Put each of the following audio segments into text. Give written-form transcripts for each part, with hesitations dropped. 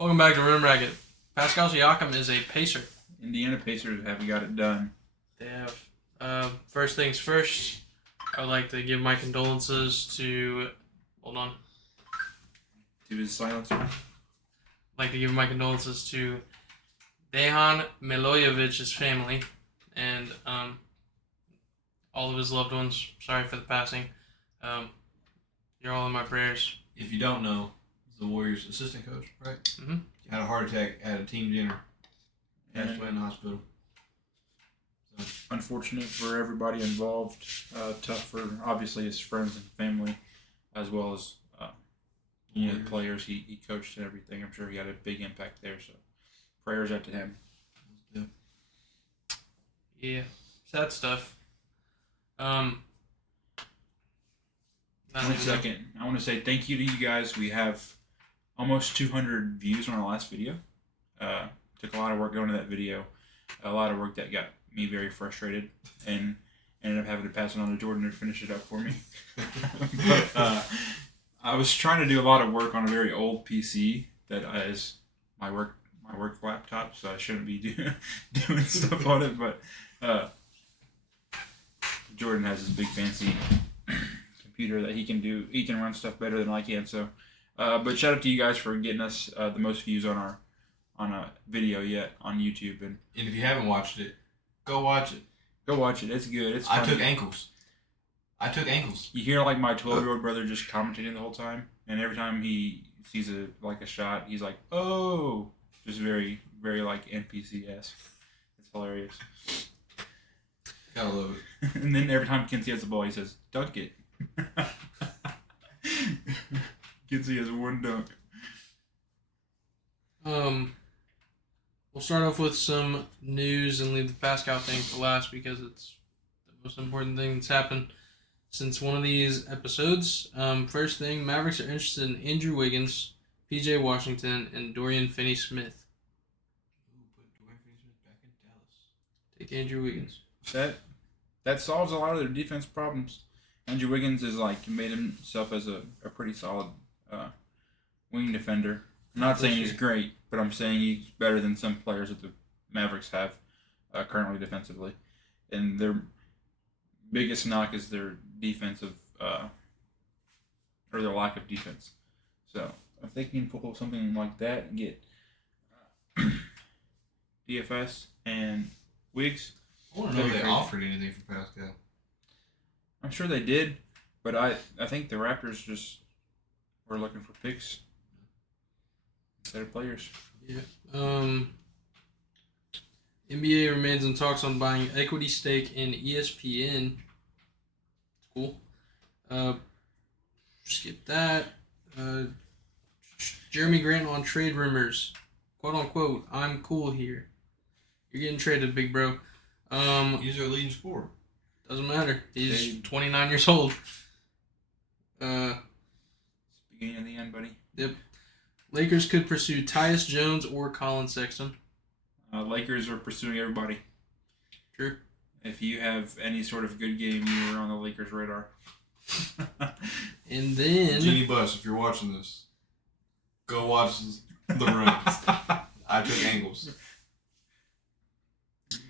Welcome back to Room Racket. Pascal Siakam is a pacer. Indiana Pacers have got it done. They have. First things first, I would like to give my condolences to. Hold on. To his silencer. I'd like to give my condolences to Dejan Milojevic's family and all of his loved ones. Sorry for the passing. You're all in my prayers. If you don't know, he's the Warriors' assistant coach, right? Mm-hmm. Had a heart attack at a team dinner. Passed away in the hospital. So. Unfortunate for everybody involved. Tough for obviously his friends and family, as well as the players he coached and everything. I'm sure he had a big impact there. So prayers out to him. Yeah, sad stuff. 1 second. I want to say thank you to you guys. We have almost 200 views on our last video. Took a lot of work going to that video. A lot of work that got me very frustrated and ended up having to pass it on to Jordan to finish it up for me. But I was trying to do a lot of work on a very old PC that is my work laptop, so I shouldn't be doing stuff on it. But Jordan has this big fancy computer that he can run stuff better than I can. So, but shout out to you guys for getting us the most views on a video yet on YouTube. And if you haven't watched it, go watch it. Go watch it. It's good. It's funny. I took ankles. You hear like my 12-year-old brother just commentating the whole time, and every time he sees a shot, he's like, "Oh!" Just very, very like NPC-esque. It's hilarious. Gotta love it. And then every time Kinsey has the ball, he says, "Dunk it." Kinsey has one dunk. We'll start off with some news and leave the Pascal thing for last because it's the most important thing that's happened since one of these episodes. First thing, Mavericks are interested in Andrew Wiggins, P.J. Washington, and Dorian Finney-Smith. Put Dorian Finney-Smith back in Dallas. Take Andrew Wiggins. That solves a lot of their defense problems. Andrew Wiggins is made himself as a pretty solid wing defender. I'm not saying he's great, but I'm saying he's better than some players that the Mavericks have currently defensively. And their biggest knock is their defensive, or their lack of defense. So if they can pull something like that and get DFS and Wiggs. I want to know if they offered anything for Pascal. I'm sure they did, but I think the Raptors just were looking for picks instead of players. Yeah. NBA remains in talks on buying equity stake in ESPN. Cool. Skip that. Jeremy Grant on trade rumors. Quote unquote, I'm cool here. You're getting traded, big bro. He's our leading scorer. Doesn't matter. He's 29 years old. It's the beginning of the end, buddy. Yep. Lakers could pursue Tyus Jones or Colin Sexton. Lakers are pursuing everybody. True. If you have any sort of good game, you are on the Lakers' radar. And then Jenny Buss, if you're watching this, go watch the runs. I took angles.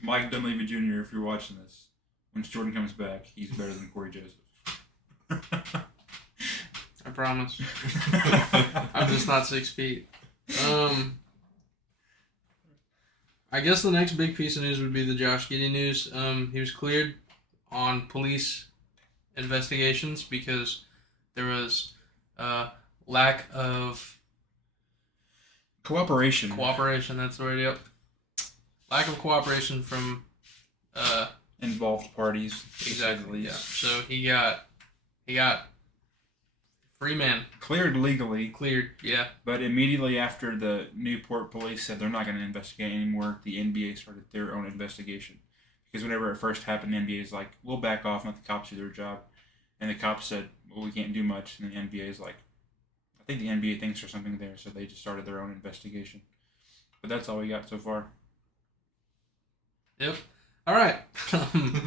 Mike Dunleavy Jr., if you're watching this, when Jordan comes back, he's better than Corey Joseph. I promise. I'm just not 6 feet. I guess the next big piece of news would be the Josh Giddey news. He was cleared on police investigations because there was lack of Cooperation. That's the word. Yep. Lack of cooperation from involved parties. Exactly. Yeah. So he got free man. Cleared legally. Cleared. Yeah. But immediately after the Newport police said they're not going to investigate anymore, the NBA started their own investigation. Because whenever it first happened, the NBA is like, we'll back off and let the cops do their job. And the cops said, well, we can't do much. And the NBA is like, I think the NBA thinks there's something there, so they just started their own investigation. But that's all we got so far. Yep. All right.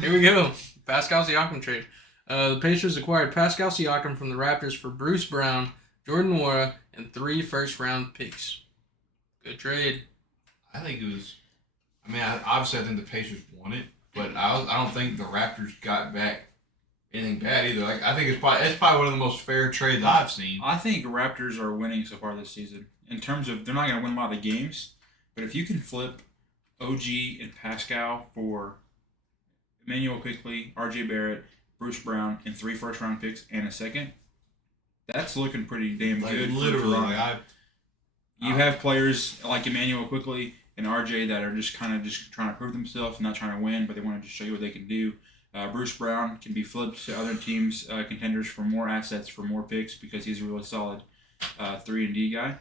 Here we go. Pascal Siakam trade. The Pacers acquired Pascal Siakam from the Raptors for Bruce Brown, Jordan Nwora, and 3 first-round picks. Good trade. I think it was. I mean, obviously, I think the Pacers won it, but I don't think the Raptors got back anything bad either. Like, I think it's probably one of the most fair trades I've seen. I think Raptors are winning so far this season. In terms of, they're not going to win a lot of the games, but if you can flip OG and Pascal for Emmanuel Quickley, RJ Barrett, Bruce Brown, and 3 first-round picks and a second, that's looking pretty damn Like, good. literally, You have players like Emmanuel Quickley and RJ that are just kind of just trying to prove themselves, not trying to win, but they want to just show you what they can do. Bruce Brown can be flipped to other teams, contenders for more assets, for more picks, because he's a really solid 3-and-D guy.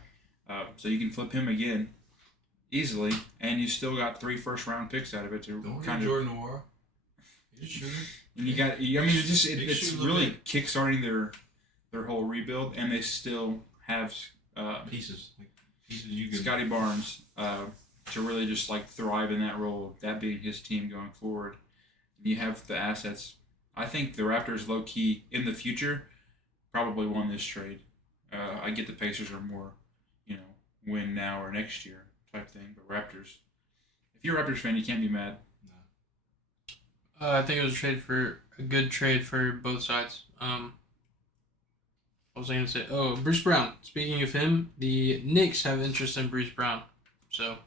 So you can flip him again easily, and you still got 3 first-round picks out of it to kind of Jordan Noir. He's a shooter. And you got, I mean, it's really kickstarting their whole rebuild, and they still have pieces you can. Scotty Barnes to really just like thrive in that role, that being his team going forward. You have the assets. I think the Raptors, low key in the future, probably won this trade. I get the Pacers are more, win now or next year type thing, but Raptors. If you're a Raptors fan, you can't be mad. No. I think it was a good trade for both sides. What was I going to say? Oh, Bruce Brown. Speaking of him, the Knicks have interest in Bruce Brown. So.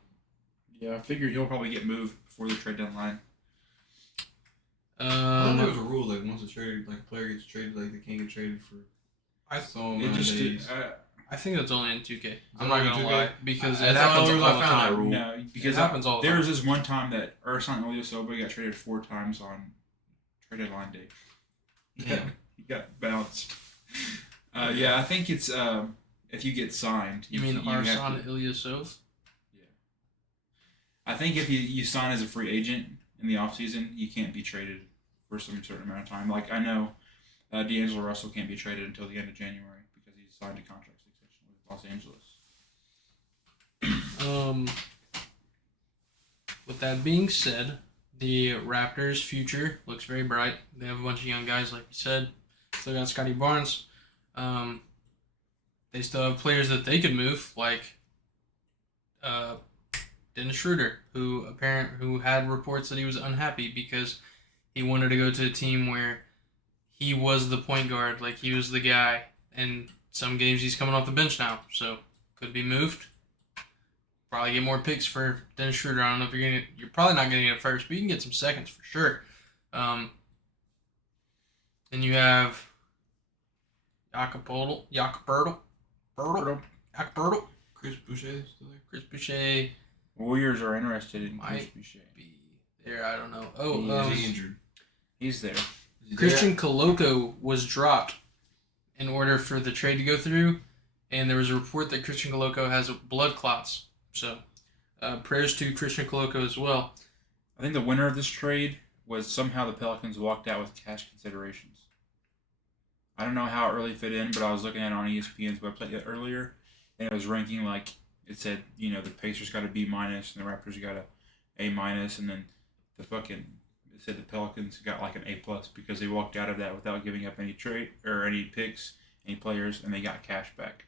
Yeah, I figured he'll probably get moved before the trade deadline. I thought there was a rule like once a player gets traded, like they can't get traded for. I saw him nowadays. I think that's only in 2K. I'm not gonna lie because it it happens happens all the time. That rule. No, because it happens all the there time. was this one time that Ersan Ilyasova got traded 4 times on trade deadline day. Yeah, he got bounced. Yeah, I think it's if you get signed. You mean Ersan Ilyasov? Yeah. I think if you sign as a free agent in the offseason, you can't be traded for some certain amount of time. Like, I know D'Angelo Russell can't be traded until the end of January because he's signed a contract extension with Los Angeles. With that being said, the Raptors' future looks very bright. They have a bunch of young guys, like you said. Still got Scotty Barnes. They still have players that they could move, like Dennis Schroeder, who had reports that he was unhappy because he wanted to go to a team where he was the point guard, like he was the guy. And some games he's coming off the bench now, so could be moved. Probably get more picks for Dennis Schroeder. I don't know if you're probably not going to get a first, but you can get some seconds for sure. Then you have Jakob Chris Boucher still there. Chris Boucher. Warriors are interested in Chris Might Boucher. be there. I don't know. Is he injured? He's there. Christian Koloko was dropped in order for the trade to go through, and there was a report that Christian Koloko has blood clots. So, prayers to Christian Koloko as well. I think the winner of this trade was somehow the Pelicans walked out with cash considerations. I don't know how it really fit in, but I was looking at it on ESPN's website earlier, and it was ranking like it said, the Pacers got a B-, and the Raptors got a A-, and then it said the Pelicans got like an A+ because they walked out of that without giving up any trade or any picks, any players, and they got cash back.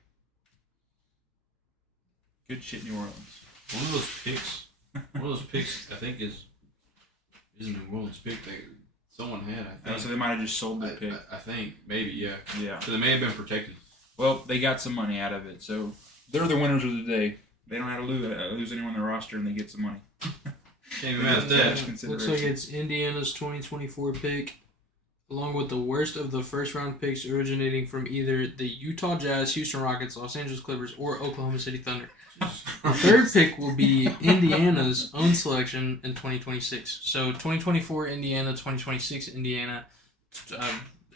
Good shit, New Orleans. One of those picks, I think is a New Orleans pick that someone had. I think. So they might have just sold their pick. I think maybe, yeah. Yeah. So they may have been protected. Well, they got some money out of it, so they're the winners of the day. They don't have to lose anyone on their roster, and they get some money. Can't imagine. Looks like it's Indiana's 2024 pick, along with the worst of the first-round picks originating from either the Utah Jazz, Houston Rockets, Los Angeles Clippers, or Oklahoma City Thunder. The third pick will be Indiana's own selection in 2026. So 2024 Indiana, 2026 Indiana,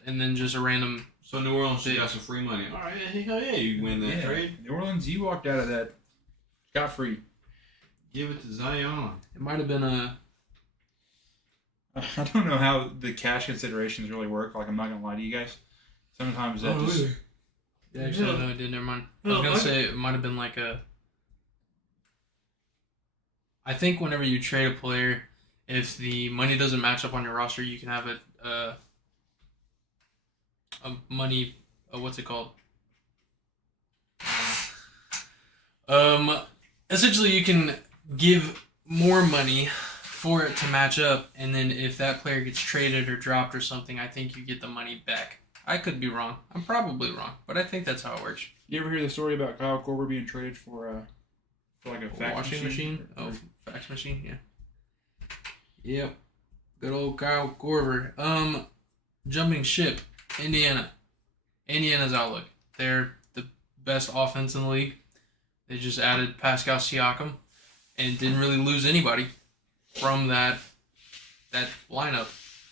and then just a random. So New Orleans got some free money. All right, hell yeah, you win that trade. New Orleans, you walked out of that scot-free. Give it to Zion. It might have been a. I don't know how the cash considerations really work. Like, I'm not gonna lie to you guys. Sometimes that just. Yeah, actually, no, I did. Never mind. I was gonna say it might have been like a. I think whenever you trade a player, if the money doesn't match up on your roster, you can have a money. What's it called? essentially you can give more money for it to match up, and then if that player gets traded or dropped or something, I think you get the money back. I could be wrong. I'm probably wrong, but I think that's how it works. You ever hear the story about Kyle Korver being traded for like a fax Washing machine? Or- Oh, fax machine, yeah. Yep. Good old Kyle Korver. Jumping ship, Indiana. Indiana's outlook. They're the best offense in the league. They just added Pascal Siakam and didn't really lose anybody from that lineup.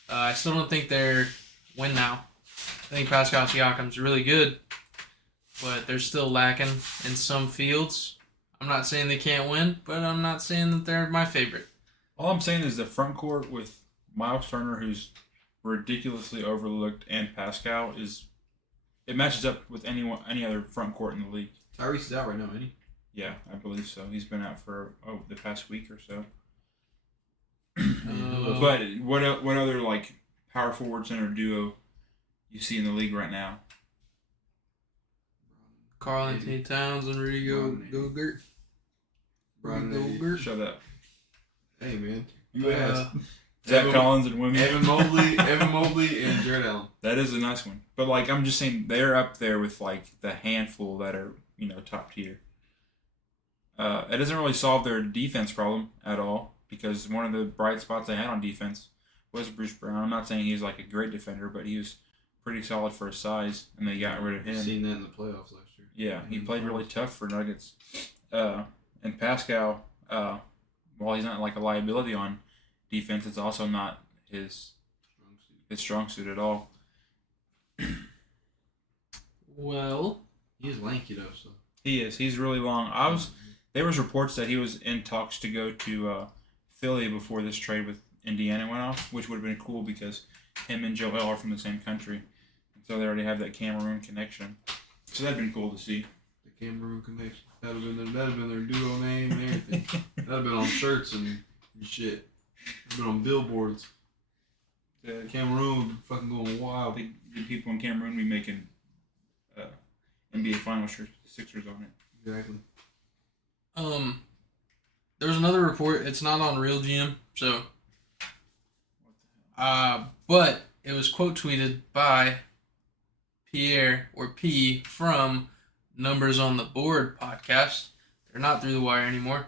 I still don't think they're win now. I think Pascal Siakam's really good, but they're still lacking in some fields. I'm not saying they can't win, but I'm not saying that they're my favorite. All I'm saying is the front court with Miles Turner, who's ridiculously overlooked, and Pascal it matches up with any other front court in the league. Tyrese is out right now, ain't he? Yeah, I believe so. He's been out for the past week or so. But what other like power forward center duo you see in the league right now? Karl Anthony Towns and Rudy Gobert. Shut up. Hey man, you asked. Zach Collins and women. Evan Mobley, and Jared Allen. That is a nice one. But like I'm just saying, they're up there with like the handful that are top tier. It doesn't really solve their defense problem at all, because one of the bright spots they had on defense was Bruce Brown. I'm not saying he's like a great defender, but he was pretty solid for his size, and they got rid of him. Seen that in the playoffs last year. Yeah, he played really tough for Nuggets. And Pascal, while he's not like a liability on defense, it's also not his strong suit at all. Well, he's lanky though, so he is. He's really long. There was reports that he was in talks to go to Philly before this trade with Indiana went off, which would have been cool because him and Joel are from the same country, and so they already have that Cameroon connection. So that'd been cool to see. The Cameroon connection. That'd have been their duo name and everything. That'd have been on shirts and shit. That'd been on billboards. Cameroon fucking going wild. The people in Cameroon be making NBA final shirts with the Sixers on it. Exactly. There was another report. It's not on Real GM, so. But it was quote tweeted by Pierre or P from Numbers on the Board podcast. They're not through the wire anymore.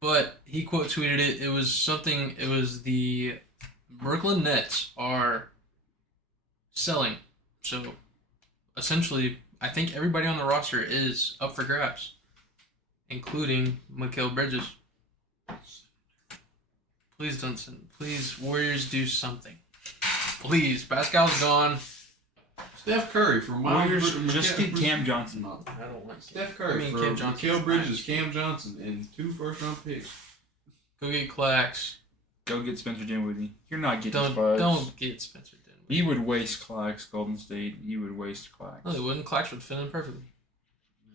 But he quote tweeted it. It was the Brooklyn Nets are selling. So essentially, I think everybody on the roster is up for grabs, including Mikal Bridges. Please don't send. Please, Warriors, do something. Please, Pascal's gone. Steph Curry from Warriors. Just get Cam Johnson. I don't like Steph Curry for Mikal Bridges, Cam Johnson, and 2 first-round picks. Go get Clax. Go get Spencer Dinwiddie. You're not getting Spurs. Don't get Spencer Dinwiddie. You would waste Clax, Golden State. You would waste Clax. No, he wouldn't. Clax would fit in perfectly.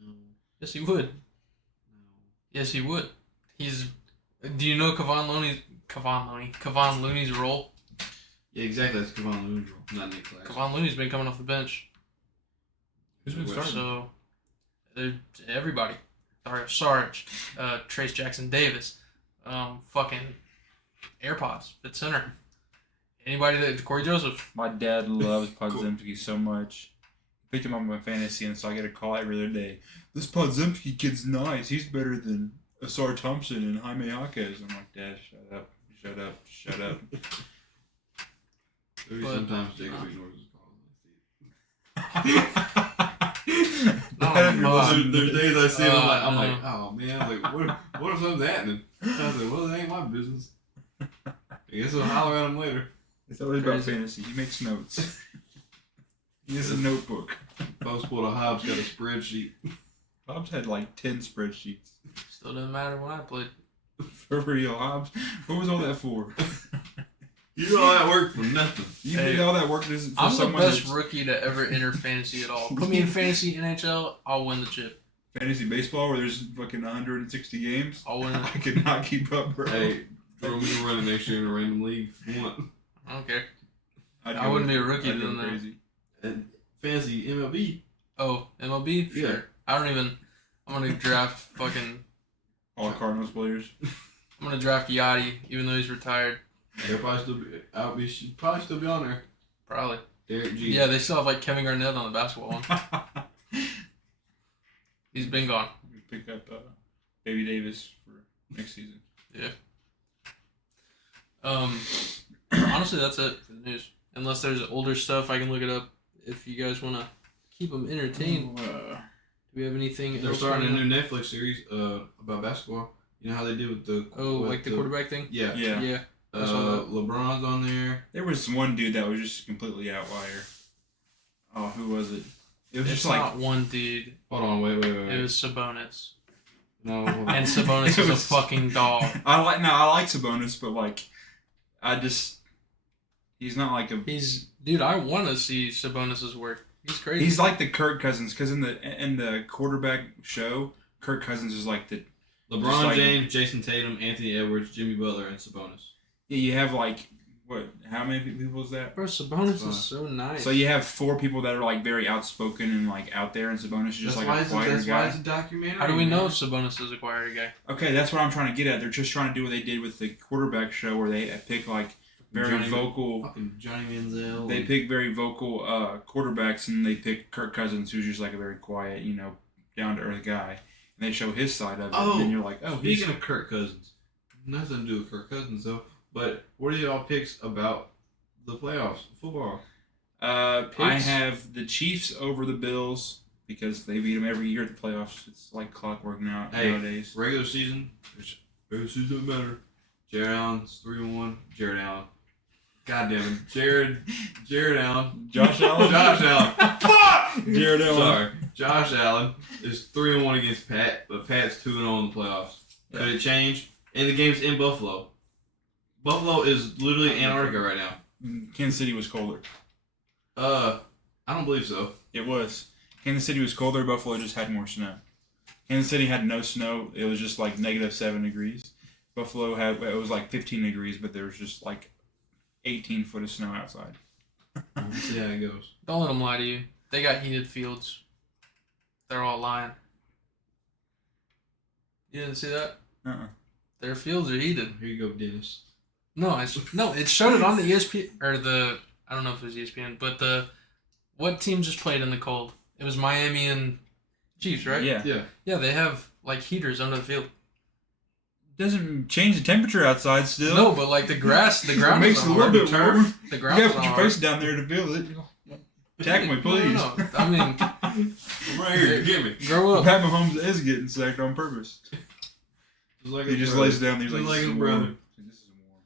No. Yes, he would. No. Yes, he would. Do you know Kevon Looney's role? Yeah, exactly. That's Kevon Looney's role, not Nick Claxton. Kevon Looney's been coming off the bench. Who's been starting? So, everybody. Dario Saric, Trace Jackson Davis, fucking AirPods at center. Anybody that Corey Joseph. My dad loves Podzimski so much. I picked him up in my fantasy, and so I get a call every other day. This Podzimski kid's nice. He's better than Asar Thompson and Jaime Jaquez. I'm like, Dad, shut up. Sometimes Jacob ignores his calls. There's days I see him, I'm like, oh man, like what if something's happening? I was like, well, it ain't my business. I guess I'll holler at him later. It's always about fantasy. He makes notes. He has a notebook. Post pulled a Hobbs got a spreadsheet. Hobbs had like 10 spreadsheets. Still didn't matter when I played. For real, Hobbs. What was all that for? You did all that work for nothing. You did all that work for I'm someone the best rookie to ever enter fantasy at all. Put me in fantasy NHL, I'll win the chip. Fantasy baseball where there's fucking 160 games? I'll win it. I could not keep up, bro. Hey, throw me running next year in a random league if you want. I don't care. I wouldn't be a rookie doing that. Crazy. And fantasy MLB. Oh, MLB? Yeah. Sure. I don't even... I'm gonna draft fucking. All Cardinals players. I'm gonna draft Yachty, even though he's retired. He'll probably should probably still be on there. Probably. Derek G. Yeah, they still have like Kevin Garnett on the basketball one. He's been gone. We pick up Baby Davis for next season. Yeah. Honestly, that's it for the news. Unless there's older stuff, I can look it up if you guys want to keep them entertained. Do we have anything They're else? starting a new Netflix series about basketball. You know how they did with the the quarterback thing? Yeah. Yeah. LeBron's on there. There was one dude that was just a completely outlier. Oh, who was it? It was It's just like not one dude. Hold on, wait. It was Sabonis. No, hold on. And Sabonis is a fucking dog. I like Sabonis, but like he's not like a Dude, I want to see Sabonis' work. He's crazy. he's like the Kirk Cousins because in the quarterback show, Kirk Cousins is like the LeBron like, James, Jason Tatum, Anthony Edwards, Jimmy Butler, and Sabonis. yeah. You have like what? How many people is that? Bro, Sabonis is so nice. So you have 4 people that are like very outspoken and like out there, and Sabonis is just like a quieter That's guy. why it's a documentary. How do we know if Sabonis is a quieter guy? Okay, that's what I'm trying to get at. They're just trying to do what they did with the quarterback show, where they pick like very vocal. Fucking Johnny Manziel. They pick very vocal quarterbacks, and they pick Kirk Cousins, who's just like a very quiet, down to earth guy. And they show his side of it, and then you're like, oh, speaking of Kirk Cousins, nothing to do with Kirk Cousins though. But what are y'all picks about the playoffs, football? I have the Chiefs over the Bills because they beat them every year at the playoffs. It's like clockwork nowadays. Regular season doesn't matter. Jared Allen's 3-1. Jared Allen. God damn it. Jared Allen. Josh Allen. Fuck! Jared Allen. Sorry. Josh Allen is 3-1 against Pat, but Pat's 2-0 in the playoffs. Yeah. Could it change? And the game's in Buffalo. Buffalo is literally Antarctica right now. Kansas City was colder. I don't believe so. It was. Kansas City was colder. Buffalo just had more snow. Kansas City had no snow. It was just like -7 degrees. Buffalo it was like 15 degrees, but there was just like 18 foot of snow outside. We'll see how it goes. Don't let them lie to you. They got heated fields. They're all lying. You didn't see that? Their fields are heated. Here you go, Dennis. No, it showed it on the ESPN or I don't know if it was ESPN, but what team just played in the cold? It was Miami and Chiefs, right? Yeah. Yeah, they have like heaters under the field. Doesn't change the temperature outside still. No, but like the ground makes it a little bit warmer. The You ground. gotta put your face down there to feel it. Attack me, please. No. I mean, I'm right here. Get me. grow up. Pat Mahomes is getting sacked on purpose. He just lays down there. He's Just like his "This is brother. warm." This is warm.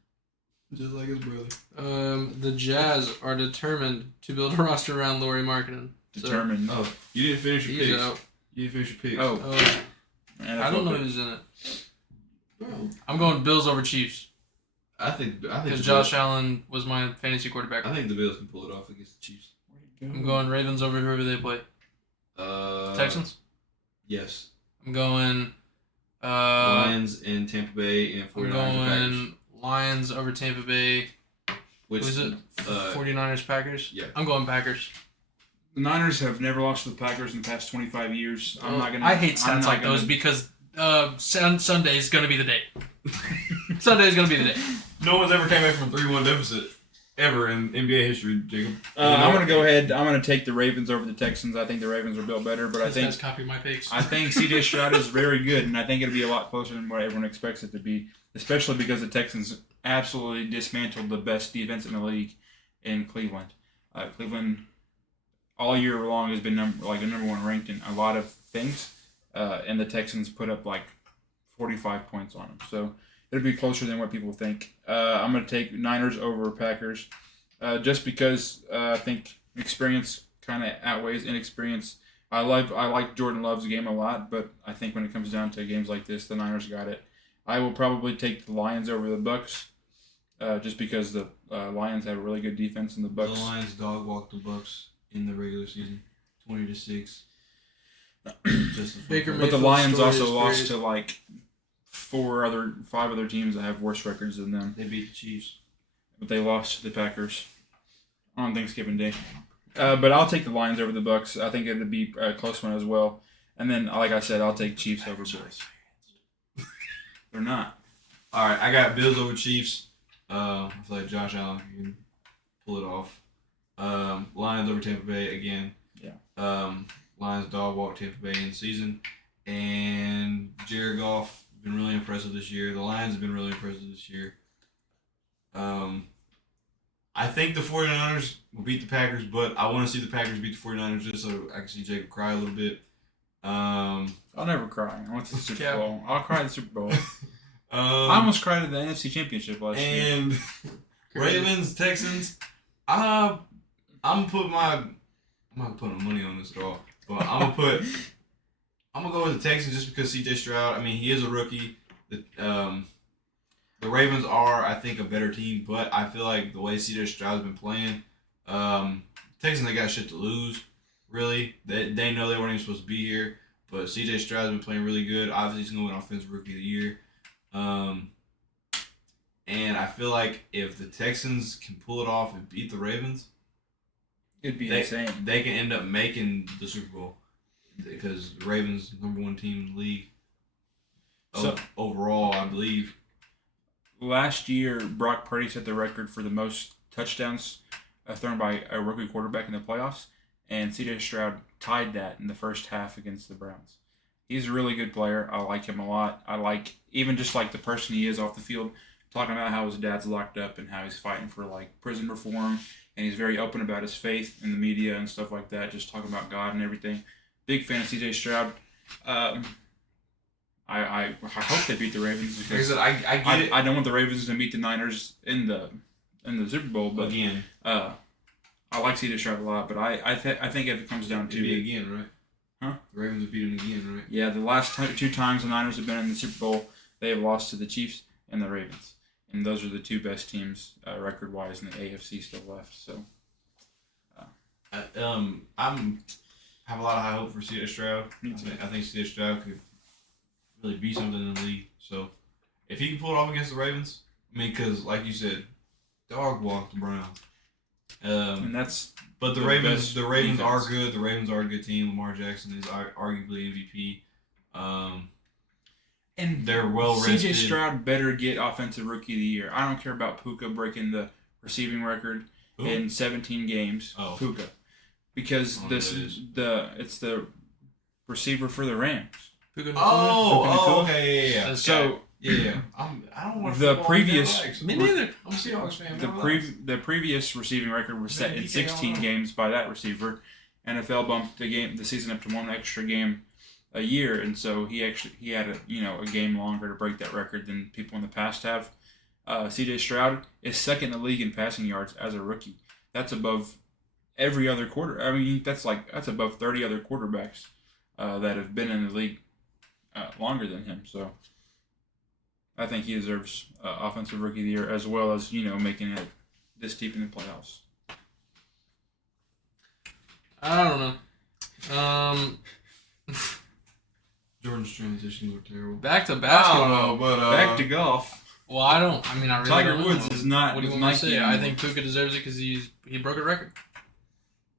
Just like his brother. The Jazz are determined to build a roster around Lauri Markkinen. Determined. Oh, you didn't finish your He's picks. out. You didn't finish your picks. Oh. Oh, I don't know who's in it. I'm going Bills over Chiefs I think because Josh Allen was my fantasy quarterback. I think the Bills can pull it off against the Chiefs. I'm going Ravens over whoever they play. Texans? Yes. I'm going Lions and Tampa Bay and 49ers. I'm going Lions over Tampa Bay. Which Who is it? 49ers, Packers? Yeah. I'm going Packers. The Niners have never lost to the Packers in the past 25 years. I hate stats like those because Sunday is going to be the day. Sunday is going to be the day. No one's ever came back from a 3-1 deficit ever in NBA history, Jacob. I'm going to go ahead. I'm going to take the Ravens over the Texans. I think the Ravens are built better, but I think copy my picks. I think CJ Stroud is very good, and I think it'll be a lot closer than what everyone expects it to be, especially because the Texans absolutely dismantled the best defense in the league in Cleveland. Cleveland all year long has been number one ranked in a lot of things, and the Texans put up like 45 points on them. So it'll be closer than what people think. I'm going to take Niners over Packers just because I think experience kind of outweighs inexperience. I like Jordan Love's game a lot, but I think when it comes down to games like this, the Niners got it. I will probably take the Lions over the Bucks just because the Lions have a really good defense and the Bucks. The Lions dog walked the Bucks in the regular season, 20-6. Baker But the Mayfield's Lions story also is lost great. to like 5 other teams that have worse records than them. They beat the Chiefs. But they lost to the Packers on Thanksgiving Day. But I'll take the Lions over the Bucks. I think it'll be a close one as well. And then, like I said, I'll take Chiefs over Bills. They're not. All right, I got Bills over Chiefs. I feel like Josh Allen can pull it off. Lions over Tampa Bay again. Yeah. Lions dog walk Tampa Bay in season. And Jared Goff been really impressive this year. The Lions have been really impressive this year. I think the 49ers will beat the Packers, but I want to see the Packers beat the 49ers just so I can see Jacob cry a little bit. I'll never cry. I went to the Super Yeah. Bowl. I'll cry at the Super Bowl. I almost cried at the NFC Championship last year. And Ravens, Texans. I'm not putting money on this at all, but I'm gonna go with the Texans just because C.J. Stroud. I mean, he is a rookie. The Ravens are, I think, a better team, but I feel like the way C.J. Stroud's been playing, Texans, they got shit to lose. Really, they know they weren't even supposed to be here, but C.J. Stroud's been playing really good. Obviously, he's gonna win Offensive Rookie of the Year. And I feel like if the Texans can pull it off and beat the Ravens, It'd be insane. they can end up making the Super Bowl because the Ravens #1 team in the league. So- Overall, I believe. Last year, Brock Purdy set the record for the most touchdowns thrown by a rookie quarterback in the playoffs, and C.J. Stroud tied that in the first half against the Browns. He's a really good player. I like him a lot. I like even just like the person he is off the field, talking about how his dad's locked up and how he's fighting for like prison reform, and he's very open about his faith in the media and stuff like that, just talking about God and everything. Big fan of C.J. Stroud. I hope they beat the Ravens because Like I said, I get it. I don't want the Ravens to beat the Niners in the Super Bowl, but Again. I like C.J. Stroud a lot. But I think if it comes down It'd to be again, right? Huh? The Ravens would beat him again, right? yeah, the last two times the Niners have been in the Super Bowl, they have lost to the Chiefs and the Ravens, and those are the two best teams record-wise in the AFC still left. So, I have a lot of high hope for C.J. Stroud. Me too. I think C.J. Stroud could really be something in the league. So, if he can pull it off against the Ravens, I mean, because like you said, dog walk the Browns. and that's But the the Ravens best are defense. good. The Ravens are a good team. Lamar Jackson is arguably MVP. and They're well rested. C.J. Stroud better get Offensive Rookie of the Year. I don't care about Puka breaking the receiving record Who? in 17 games. Oh. Puka, because I don't know this who that is. it's the receiver for the Rams. Puka Nacua? Nakua? Okay, yeah. That's So Yeah. I don't want The previous- Me neither. I'm a Seahawks fan. the previous receiving record was set in 16 games by that receiver. NFL bumped the season up to one extra game a year, and so he had a game longer to break that record than people in the past have. C.J. Stroud is second in the league in passing yards as a rookie. That's above every other quarter. I mean, that's above 30 other quarterbacks that have been in the league longer than him. So I think he deserves Offensive Rookie of the Year as well as making it this deep in the playoffs. I don't know. Jordan's transitions were terrible. Back to I basketball. don't know, but Back to golf. Well, I don't. I mean, I really Tiger don't Woods know. is not. What do you with want me to Nike say? anymore. I think Puka deserves it because he broke a record.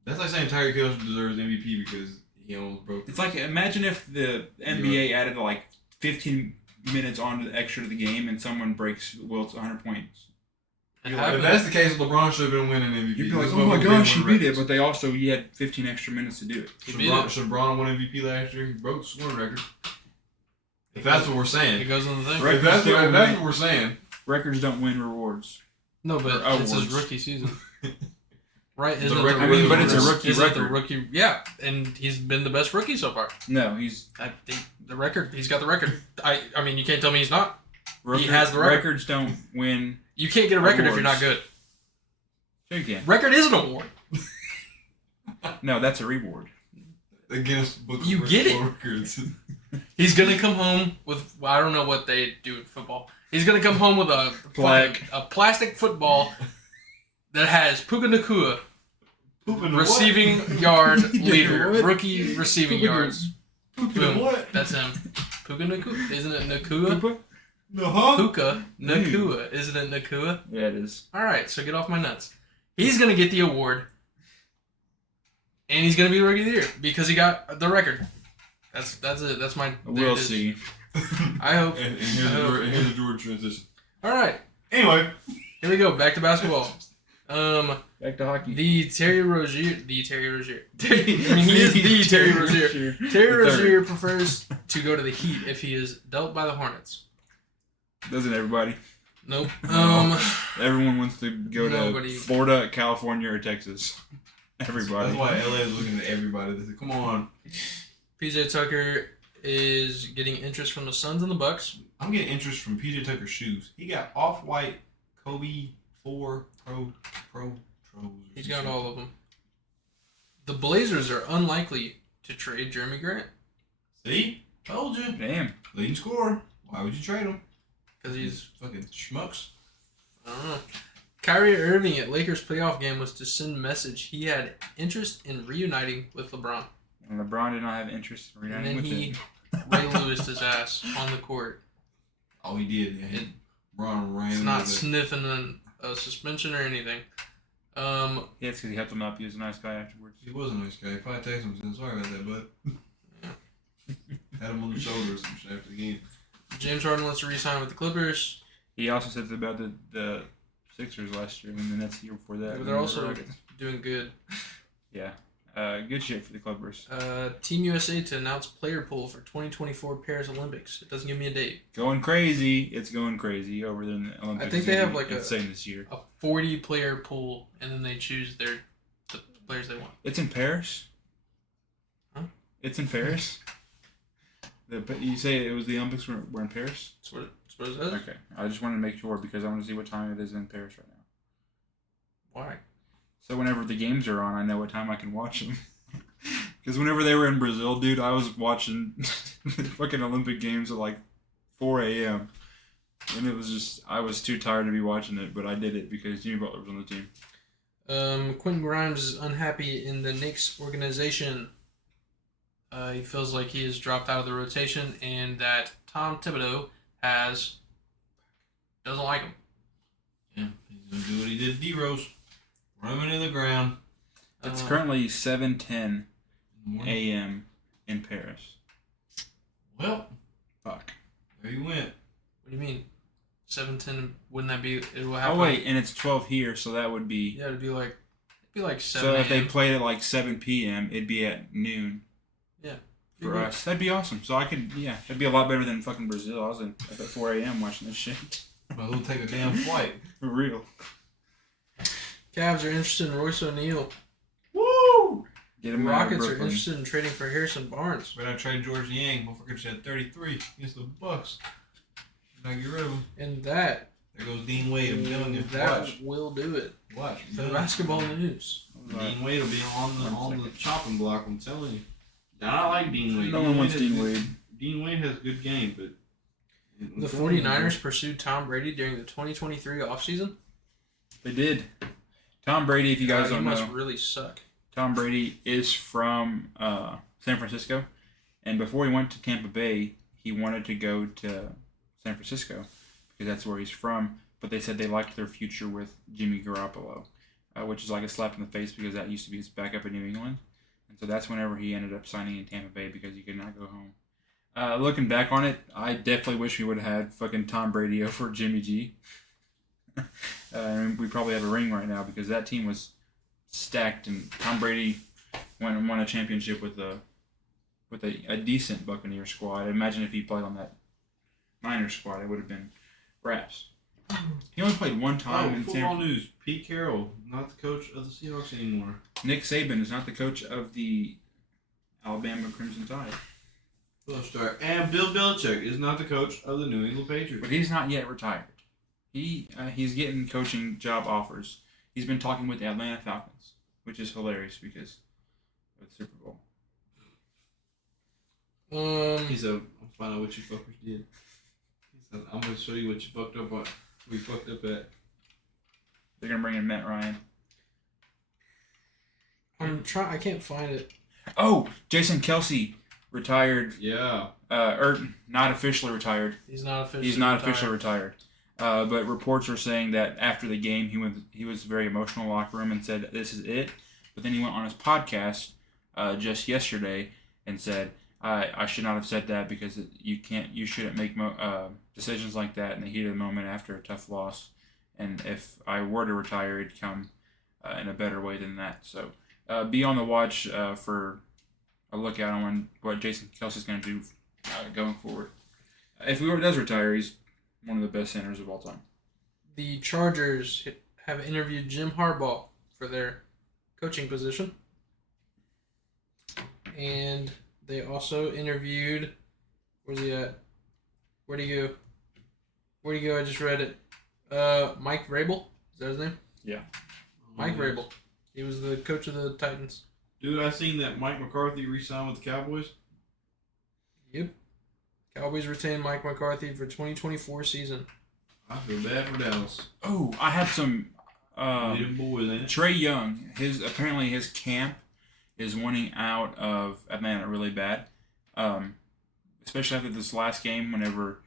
that's like saying Tiger Hill deserves MVP because he almost broke. It's like, imagine if the NBA added like 15 minutes on to the extra to the game and someone breaks Wilt's 100 points. It If happened. that's the case, LeBron should have been winning MVP. You'd be like, This oh my motherfucker gosh, he didn't win beat it. records. But they also, he had 15 extra minutes to do it. He Should beat LeBron, it. should LeBron have won MVP last year? He broke the scoring record. If that's what we're It saying. goes on the thing. Right. If that's what we're saying. Records don't win rewards. No, but Or it's his awards. rookie season. Right? The Isn't record- it I mean, but it's a isn't rookie it the record. rookie? Yeah, and he's been the best rookie so far. No, he's I think the record. He's got the record. I mean, you can't tell me he's not. record, has the record. Records don't win. You can't get a record if you're not good. Sure you can. Record is an award. No, that's a reward. Against book You get it. records. He's gonna come home with. Well, I don't know what they do in football. He's gonna come home with a Flag. a plastic football that has Puka Nacua, Pooping receiving yard He did leader, what? rookie receiving Puka yards. Pooping what? That's him. Puka Nacua, isn't it Nacua? No, huh? Puka Nacua, isn't it Nacua? Yeah, it is. All right, so get off my nuts. He's gonna get the award, and he's gonna be the rookie of the year because he got the record. That's it. That's my. We'll see. I hope. And here's a Jordan transition. All right. Anyway, here we go. Back to basketball. Back to hockey. He is the Terry Rozier. Terry Rozier prefers to go to the Heat if he is dealt by the Hornets. Doesn't everybody? Nope. Everyone wants to go to Florida, California, or Texas. Everybody. That's why LA is looking at everybody. They say, come on. PJ Tucker is getting interest from the Suns and the Bucks. I'm getting interest from PJ Tucker's shoes. He got off-white Kobe 4 Pro. He's got all of them. The Blazers are unlikely to trade Jeremy Grant. See? Told you. Damn. Leading scorer. Why would you trade him? Because he's fucking schmucks. I don't know. Kyrie Irving at Lakers playoff game was to send a message he had interest in reuniting with LeBron. And LeBron did not have interest in reuniting with him. And then he Ray Lewis'd his ass on the court. Oh, he did. Yeah. LeBron ran. It's not sniffing a suspension or anything. Yeah, it's because he helped him up. He was a nice guy afterwards. He was a nice guy. He probably texted him and said, sorry about that, bud. Had him on the shoulder or some shit after the game. James Harden wants to re-sign with the Clippers. He also said about the Sixers last year and the Nets the year before that. But they're also doing good. Yeah. Good shit for the Clippers. Team USA to announce player pool for 2024 Paris Olympics. It doesn't give me a date. Going crazy. It's going crazy over there in the Olympics. I think they have like insane this year. A 40-player pool, and then they choose the players they want. It's in Paris? Huh? It's in Paris? You say it was the Olympics were in Paris? That's what it says. Okay. I just wanted to make sure because I want to see what time it is in Paris right now. Why? So whenever the games are on, I know what time I can watch them. Because whenever they were in Brazil, dude, I was watching the fucking Olympic games at like 4 a.m. And it was just, I was too tired to be watching it, but I did it because Jimmy Butler was on the team. Quentin Grimes is unhappy in the Knicks organization. He feels like he has dropped out of the rotation and that Tom Thibodeau doesn't like him. Yeah, he's going to do what he did to D-Rose. Run him into the ground. It's currently 7:10 a.m. in Paris. Well, fuck. There you went. What do you mean? 7:10? Wouldn't that be? It will happen. Oh wait, and it's 12 here, so that would be. Yeah, it'd be like 7. So if they played at like 7 p.m., it'd be at noon. Yeah. For us, that'd be awesome. So I could, that'd be a lot better than fucking Brazil. I was up at 4 a.m. watching this shit. Might as well take a damn flight. For real. Cavs are interested in Royce O'Neal. Woo! Get him Rockets are interested in trading for Harrison Barnes. We're not trading George Yang. Motherfucker just had 33 against the Bucks. Now get rid of him. And that. There goes Dean Wade. I'm telling you. That will do it. Watch. For basketball news. Dean Wade will be on the chopping block. I'm telling you. Now, I like Dean Wade. No one wants Dean Wade. Dean Wade has a good game, but the 49ers pursued Tom Brady during the 2023 offseason. They did. Tom Brady, if you guys don't know, he must really suck. Tom Brady is from San Francisco, and before he went to Tampa Bay, he wanted to go to San Francisco because that's where he's from. But they said they liked their future with Jimmy Garoppolo, which is like a slap in the face because that used to be his backup in New England. And so that's whenever he ended up signing in Tampa Bay because he could not go home. Looking back on it, I definitely wish we would have had fucking Tom Brady over Jimmy G. And we probably have a ring right now because that team was stacked, and Tom Brady won a championship with a decent Buccaneer squad. Imagine if he played on that Niners squad, it would have been raps. He only played one time in football news. Pete Carroll, not the coach of the Seahawks anymore. Nick Saban is not the coach of the Alabama Crimson Tide. And Bill Belichick is not the coach of the New England Patriots. But he's not yet retired. He's getting coaching job offers. He's been talking with the Atlanta Falcons, which is hilarious because of the Super Bowl. He said, "I'm finding out what you fuckers did." He said, "I'm gonna show you what you fucked up on. We fucked up at." They're gonna bring in Matt Ryan. I can't find it. Oh, Jason Kelsey retired. Yeah. Or not officially retired. He's not officially retired. But reports are saying that after the game, he was very emotional in the locker room and said, "This is it." But then he went on his podcast just yesterday and said, I should not have said that because you shouldn't make decisions like that in the heat of the moment after a tough loss. And if I were to retire, it'd come in a better way than that. So be on the watch for a look out on what Jason Kelsey's going to do going forward. If he does retire, he's one of the best centers of all time. The Chargers have interviewed Jim Harbaugh for their coaching position. And they also interviewed, where's he at? Where'd he go? I just read it. Mike Vrabel. Is that his name? Yeah. Mike Vrabel. He was the coach of the Titans. Dude, I seen that Mike McCarthy re-signed with the Cowboys. Yep. Cowboys retained Mike McCarthy for 2024 season. I feel bad for Dallas. Oh, I have some. Them boys, ain't it? Trey Young. Apparently his camp is wanting out of Atlanta really bad. Especially after this last game, whenever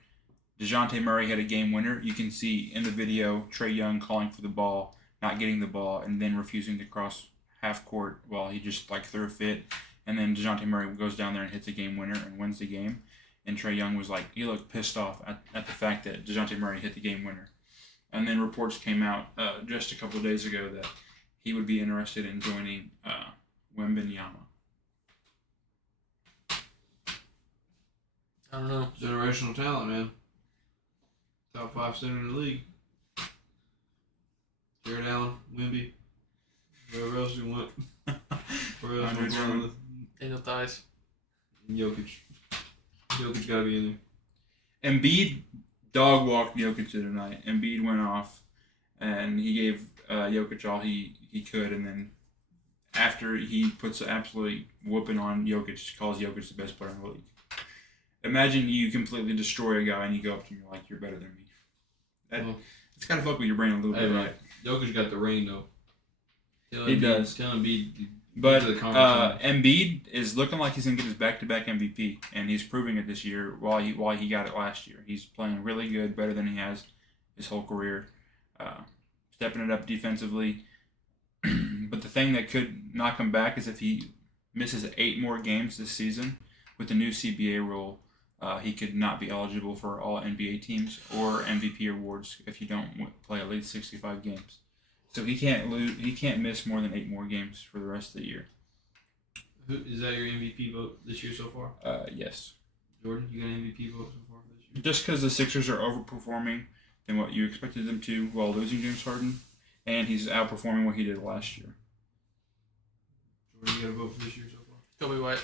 DeJounte Murray had a game winner, you can see in the video Trey Young calling for the ball, not getting the ball, and then refusing to cross half court while he just threw a fit. And then DeJounte Murray goes down there and hits a game winner and wins the game. And Trey Young was he looked pissed off at the fact that DeJounte Murray hit the game winner. And then reports came out just a couple of days ago that he would be interested in joining Wembanyama. I don't know. Generational talent, man. Top 5 center in the league. Jared Allen, Wemby, wherever else you want. Where else you want? Daniel Theis. Jokic. Jokic gotta be in there. Embiid dog walked Jokic tonight. Embiid went off, and he gave Jokic all he could, and then after he puts an absolute whooping on Jokic, calls Jokic the best player in the league. Imagine you completely destroy a guy and you go up to him and you're like, you're better than me. It's kind of fuck with your brain a little bit, right? Jokic got the ring though. He does. Tell Embiid. But Embiid is looking like he's gonna get his back-to-back MVP, and he's proving it this year. While he got it last year, he's playing really good, better than he has his whole career, stepping it up defensively. But the thing that could knock him back is if he misses 8 more games this season with the new CBA rule. He could not be eligible for all NBA teams or MVP awards if you don't play at least 65 games. So he can't lose. He can't miss more than 8 more games for the rest of the year. Is that your MVP vote this year so far? Yes. Jordan, you got an MVP vote so far this year? Just because the Sixers are overperforming than what you expected them to while losing James Harden, and he's outperforming what he did last year. Jordan, you got a vote for this year so far? Kobe White.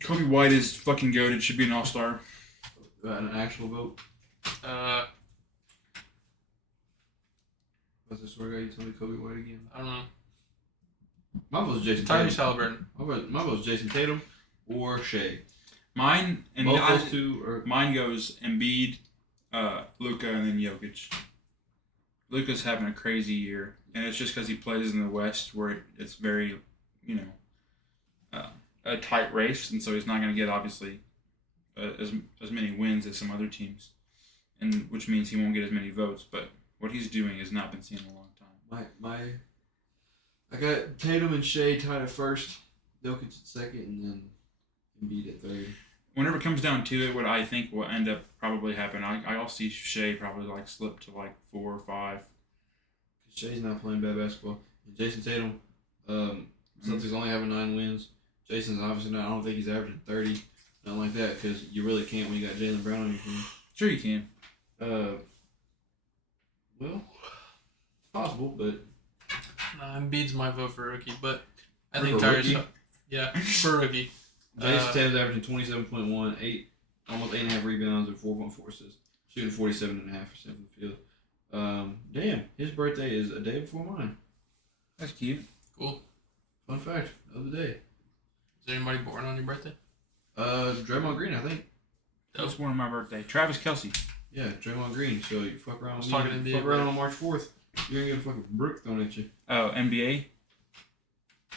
Kobe White is fucking goated. Should be an all-star. An actual vote? What's the story guy? You tell me Kobe White again? I don't know. My vote's Jason Tyrese Tatum. Halliburton. My vote's Jason Tatum or Shea. Mine and both those two are. Mine goes Embiid, Luka, and then Jokic. Luka's having a crazy year, and it's just because he plays in the West, where it's very, a tight race, and so he's not going to get obviously as many wins as some other teams, and which means he won't get as many votes. But what he's doing has not been seen in a long time. I got Tatum and Shea tied at first, Jokic at second, and then Embiid at third. Whenever it comes down to it, what I think will end up probably happen, I'll see Shea probably slip to 4 or 5. Shea's not playing bad basketball. And Jason Tatum, Celtics only having 9 wins. Jason's obviously not. I don't think he's averaging 30, nothing like that, because you really can't when you got Jaylen Brown on your team. Sure you can. Well, possible, but Embiid's my vote for rookie, but I For think rookie? Tyrese. Yeah, for rookie. Jason Tatum's averaging 27.1, almost 8.5 rebounds and 4.4 assists, shooting 47.5% from the field. Damn, his birthday is a day before mine. That's cute. Cool. Fun fact of the day. Is there anybody born on your birthday? Draymond Green, I think. That's one of my birthday. Travis Kelce. Yeah, Draymond Green. So you fuck around. I was talking NBA, fuck around on March 4th. You're gonna get a fucking brick thrown at you. Oh, NBA?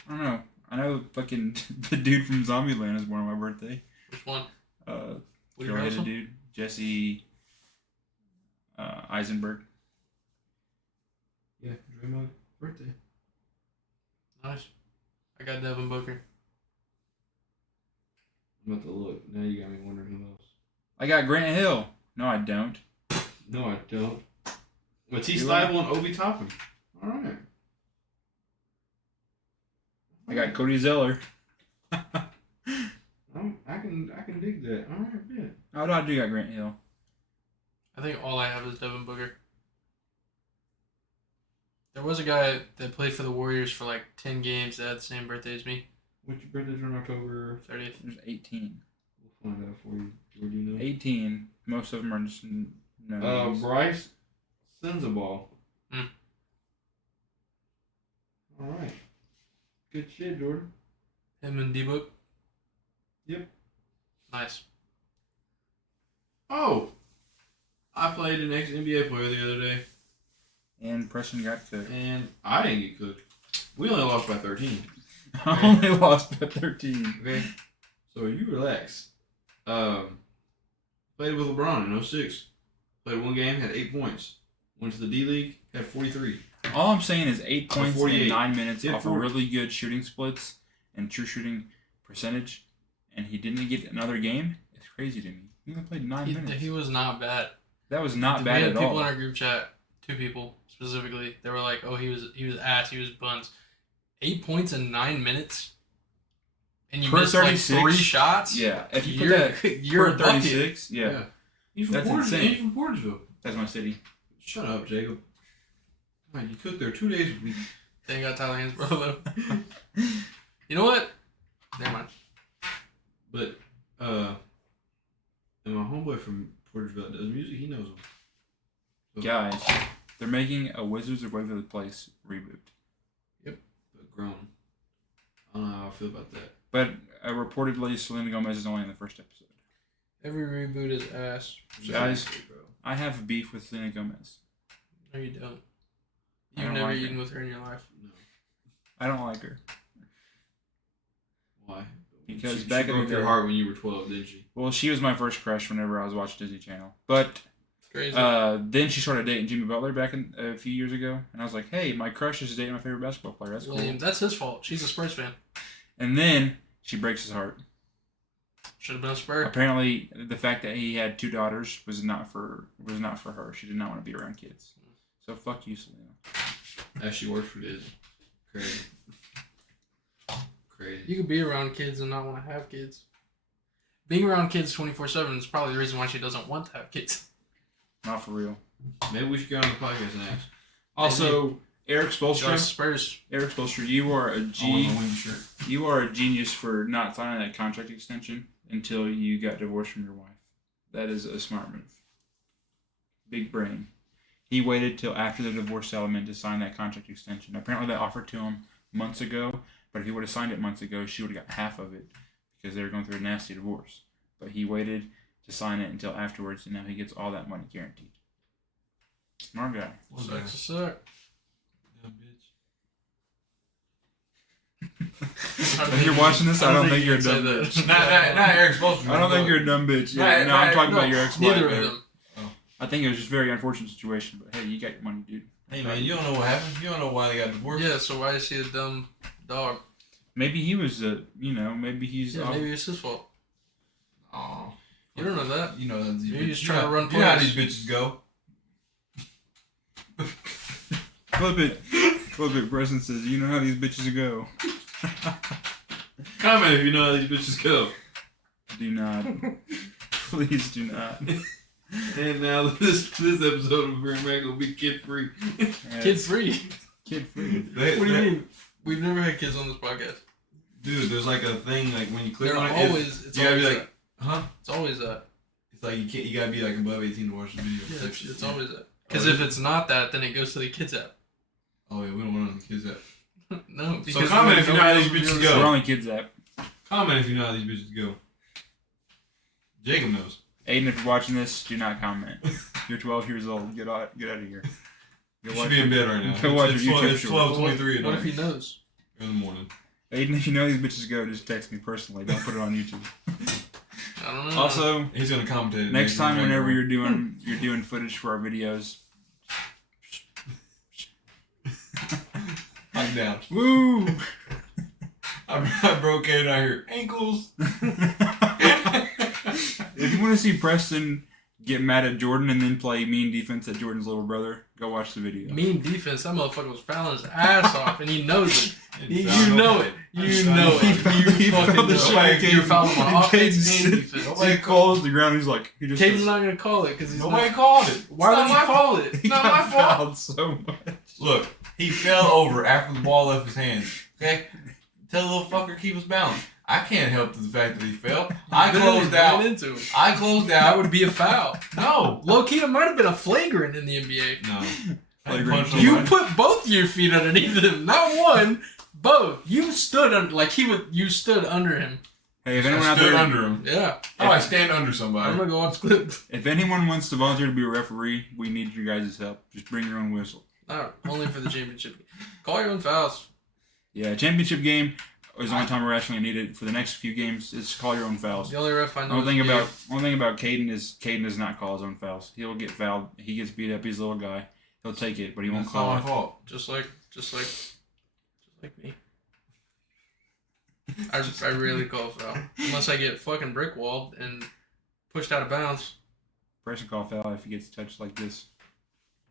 I don't know. I know fucking the dude from Zombieland is born on my birthday. Which one? Woody Girl-headed Harrelson? dude. Jesse Eisenberg. Yeah, Draymond birthday. Nice. I got Devin Booker. I'm about to look. Now you got me wondering who else. I got Grant Hill. No, I don't. No, I don't. Matisse Do I? Thybulle and Obi Toppin. All right. I got Cody Zeller. I can dig that. All right, yeah. Oh, no, I do got Grant Hill. I think all I have is Devin Booker. There was a guy that played for the Warriors for like 10 games that had the same birthday as me. What's your birthday's on October 30th. There's 18. We'll find out for you. Where do you know? 18. Most of them are just no. Bryce Sensabaugh. Hmm. All right. Good shit, Jordan. Him and D-Book. Yep. Nice. Oh, I played an ex-NBA player the other day, And Preston got cooked. and I didn't get cooked. We only lost by 13. I only lost by 13. Okay. So you relax. Played with LeBron in 06. Played one game, had 8 points. Went to the D-League, had 43. All I'm saying is 8 points in 48. 9 minutes Yeah, off of 40. really good shooting splits and true shooting percentage, and he didn't get another game. It's crazy to me. He only played 9 minutes. He was not bad. That was not We bad had at people all. in our group chat, 2 people specifically, they were like, "Oh, he was ass, he was buns." 8 points in 9 minutes, and you Per missed like 36? 3 shots. Yeah, if you put You're that you're per a bucket. 36, yeah, He's from That's Porterville. insane. He's from Porterville. that's my city. Shut up, Jacob. Man, you cooked there 2 days a week. They ain't got Tyler Hansbrough though. You know what? Never mind. But, and my homeboy from Porterville does music. He knows him. So, Guys, they're making a Wizards of Waverly Place reboot. but grown. I don't know how I feel about that. But reportedly, Selena Gomez is only in the first episode. Every reboot is ass. Guys, bro. I have beef with Selena Gomez. No, you don't. I You've don't never like her. eaten with her in your life. No. I don't like her. Why? Because she back in the broke your day- heart when you were 12, didn't she? Well, she was my first crush whenever I was watching Disney Channel. But It's crazy. then she started dating Jimmy Butler back a few years ago, and I was like, "Hey, my crush is dating my favorite basketball player. That's cool." William, that's his fault. She's a Spurs fan. And then she breaks his heart. Should have been a Spur. Apparently, the fact that he had 2 daughters was not for her. She did not want to be around kids. So fuck you, Selena. As she works for Disney. Crazy. Crazy. You could be around kids and not want to have kids. Being around kids 24/7 is probably the reason why she doesn't want to have kids. Not for real. Maybe we should go on the podcast and ask. Also, Eric She likes Spoelstra. Spurs. Eric Spoelstra, you are a I want G. a wing shirt. You are a genius for not signing that contract extension until you got divorced from your wife. That is a smart move. Big brain. He waited till after the divorce settlement to sign that contract extension. Apparently, they offered to him months ago, but if he would have signed it months ago, she would have got half of it because they were going through a nasty divorce. But he waited to sign it until afterwards, and now he gets all that money guaranteed. Smart guy. Sucks to suck. Dumb bitch. If you're watching this, I don't think you're a you dumb can bitch. say that. Not Eric Spoelstra. I don't think you're a dumb bitch. Yeah, no, I'm talking about your ex-wife. Neither of there. them. I think it was just a very unfortunate situation, but hey, you got your money, dude. Hey man, you don't know what happened. You don't know why they got divorced. Yeah, so why is he a dumb dog? Maybe he was maybe he's. Yeah, maybe it's his fault. Aw. You don't know that. You know that these Maybe he's bitches. trying to run You know how plays. these bitches go. Flip it. Preston says, "You know how these bitches go." Comment if you know how these bitches go. Do not. Please do not. And now this episode of Bring Back will be kid free. Kid free. Kid free. What do you mean? We've never had kids on this podcast. Dude, there's like a thing like when you click They're on it, always. It's you gotta be always like, that. huh? It's always that. It's like you gotta be like above 18 to watch the video. Yeah, section. it's always that. Because Oh, if it's not that, then it goes to the kids app. Oh yeah, we don't want the kids that. No. So because comment if you know how these nobody else bitches will go. We're only kids app. Comment if you know how these bitches go. Jacob knows. Aiden, if you're watching this, do not comment. You're 12 years old. Get out of here. You should be in bed right now. Go watch It's your YouTube it's short. 12:23 at What if night he knows? in the morning. Aiden, if you know these bitches go, just text me personally. Don't put it on YouTube. I don't know. Also, He's gonna commentate. next time, whenever you're doing footage for our videos, I'm down. woo! I broke in. I hear ankles. If you want to see Preston get mad at Jordan and then play mean defense at Jordan's little brother, go watch the video. Mean defense. That motherfucker was fouling his ass off, and he knows it. You foul know nobody. it. You know He it. You fouled fucking the know shit. it. You're fouling on offense and defense. Nobody calls the ground. He's like, he just Caden's says, not gonna call it because he's Nobody not. called it. Why would It's he not my fault. call it? he Not got my fault. fouled so much. Look, he fell over after the ball left his hands. Okay? Tell the little fucker to keep his balance. I can't help the fact that he fell. I Literally closed ran out. into him. I closed That out. would be a foul. No. Low key, it might have been a flagrant in the NBA. No. Flagrant. Punch You nobody. put both your feet underneath him, not one, both. You stood You stood under him. Hey, if I anyone out stood there, under him. Yeah. How do I stand under I'm somebody? gonna go watch the clip. if anyone wants to volunteer to be a referee, we need your guys' help. Just bring your own whistle. No, only for the championship. Call your own fouls. Yeah, championship game is the only time we're actually gonna need it. For the next few games, it's call your own fouls. The only ref I know. Only thing is about Caden is Caden does not call his own fouls. He'll get fouled. He gets beat up. He's a little guy. He'll take it, but he won't It's not call my it. fault. just like me. I rarely call a foul unless I get fucking brick walled and pushed out of bounds. Person call foul if he gets touched like this.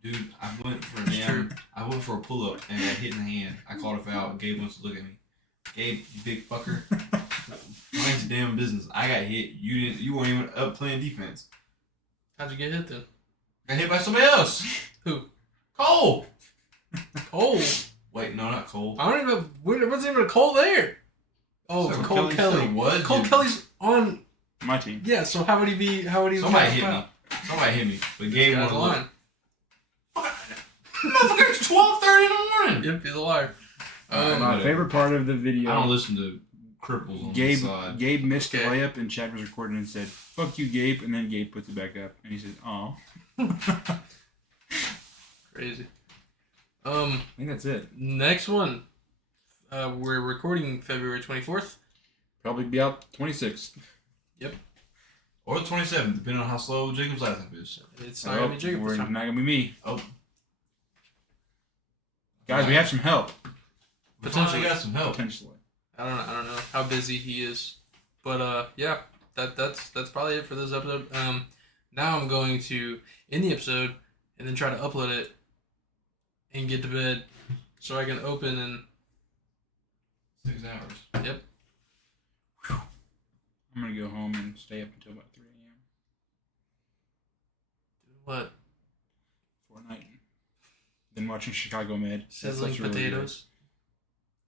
Dude, I went for a It's damn. true. I went for a pull up and I got hit in the hand. I called a foul. Gabe wants to look at me. Gabe, you big fucker. Mind your damn business. I got hit. You didn't. You weren't even up playing defense. How'd you get hit then? Got hit by somebody else. Who? Cole. Cole. Wait, no, not Cole. I don't even. There wasn't even a Cole there. Oh, So Cole Kelly. What? Cole Kelly's on. My team. Yeah. So how would he be? How would he? Somebody get a hit foul? me. Somebody hit me. But Gabe Guy's wanted to look. lying. Motherfucker, it's 12:30 in the morning. Yep, he's a liar. My favorite part of the video. I don't listen to cripples on the side. Gabe missed Okay. the layup, and Chad was recording and said, "Fuck you, Gabe," and then Gabe puts it back up, and he said, "Oh." Crazy. I think that's it. Next one. We're recording February 24th. Probably be out 26th. Or the 27th, depending on how slow Jacob's laptop is. It's not gonna be Jacob this It's time. not gonna be me. Oh. Guys, we have some help. Potentially. We got some help. Potentially. I don't know how busy he is, but yeah, that's probably it for this episode. Now I'm going to end the episode and then try to upload it and get to bed so I can open and 6 hours. yep. I'm gonna go home and stay up until about 3 a.m. What? Fortnite. Then watching Chicago Med. That Sizzling stuff's really good. potatoes.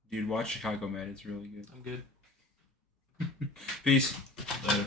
Dude, watch Chicago Med. It's really good. I'm good. Peace. Later.